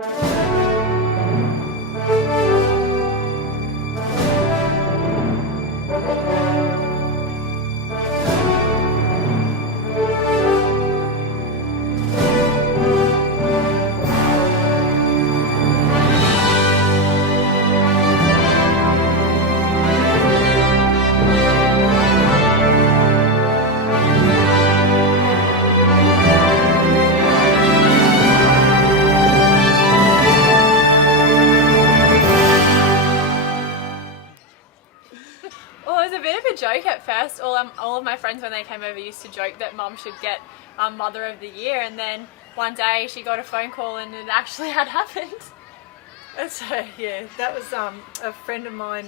Well, it was a bit of a joke at first. All of my friends when they came over used to joke that Mum should get Mother of the Year, and then one day she got a phone call and it actually had happened. So yeah, that was a friend of mine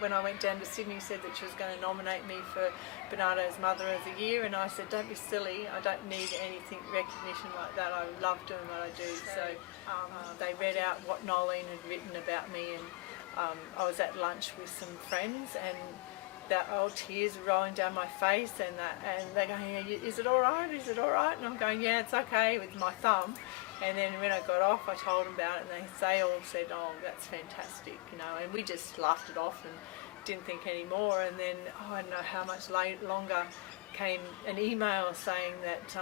when I went down to Sydney said that she was going to nominate me for Bernardo's Mother of the Year, and I said, don't be silly, I don't need anything recognition like that, I love doing what I do. So they read out what Nolene had written about me, and I was at lunch with some friends and that old tears were rolling down my face, and they're going, is it all right, is it all right? And I'm going, yeah, it's okay, with my thumb. And then when I got off, I told them about it, and they all said, oh, that's fantastic, you know, and we just laughed it off and didn't think any more. And then, I don't know how much longer, came an email saying that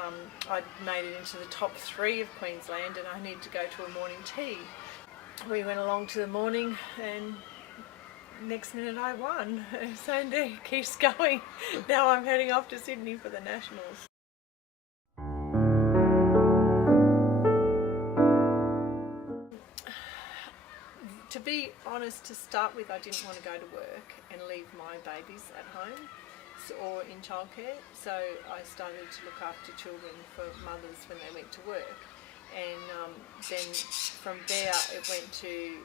I'd made it into the top 3 of Queensland and I needed to go to a morning tea. We went along to the morning and next minute I won. So it keeps going. Now I'm heading off to Sydney for the Nationals. To be honest, to start with, I didn't want to go to work and leave my babies at home or in childcare, so I started to look after children for mothers when they went to work. And then from there it went to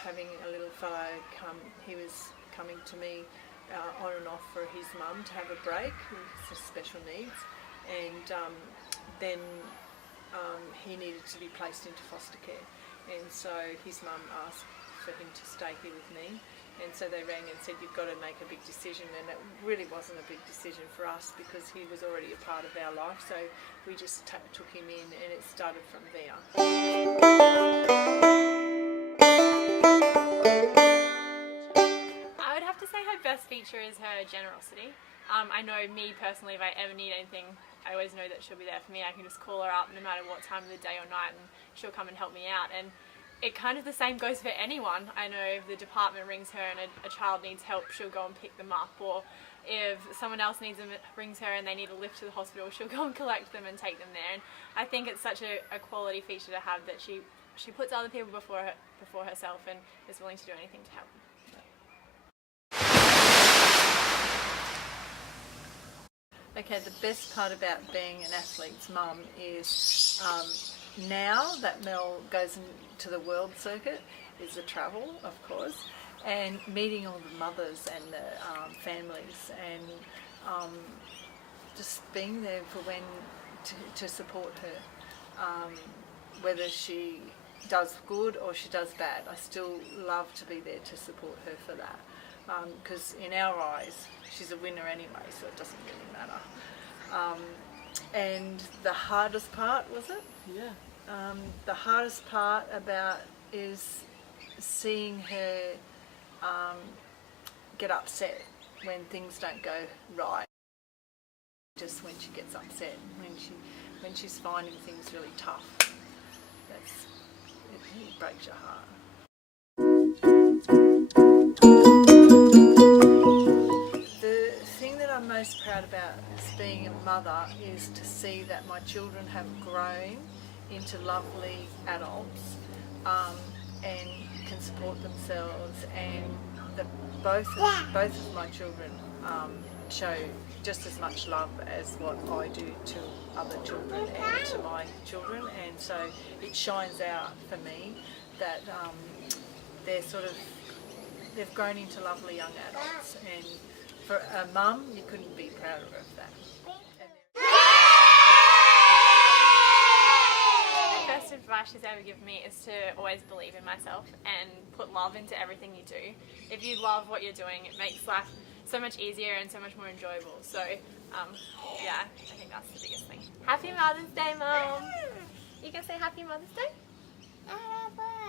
having a little fellow come. He was coming to me on and off for his mum to have a break with special needs, and then he needed to be placed into foster care, and so his mum asked for him to stay here with me. And so they rang and said, you've got to make a big decision, and it really wasn't a big decision for us because he was already a part of our life, so we just took him in and it started from there. I would have to say her best feature is her generosity. I know me personally, if I ever need anything, I always know that she'll be there for me. I can just call her up no matter what time of the day or night and she'll come and help me out. And it kind of the same goes for anyone. I know if the department rings her and a child needs help, she'll go and pick them up, or if someone else rings her and they need a lift to the hospital, she'll go and collect them and take them there. And I think it's such a quality feature to have, that she puts other people before herself and is willing to do anything to help. Okay, the best part about being an athlete's mum is now that Mel goes into the world circuit is the travel, of course, and meeting all the mothers and the families, and just being there for when to support her, whether she does good or she does bad. I still love to be there to support her for that, because in our eyes she's a winner anyway, so it doesn't really matter. And the hardest part, was it? Yeah. The hardest part about is seeing her get upset when things don't go right. Just when she gets upset, when she's finding things really tough, it breaks your heart. The thing that I'm most proud about as being a mother is to see that my children have grown into lovely adults and can support themselves, and both of my children show just as much love as what I do to other children and to my children, and so it shines out for me that they've grown into lovely young adults, and for a mum you couldn't be prouder of that. The best advice she's ever given me is to always believe in myself and put love into everything you do. If you love what you're doing, it makes life so much easier and so much more enjoyable. So yeah, I think that's the biggest thing. Happy Mother's Day, Mum! You can say Happy Mother's Day? Not a bird.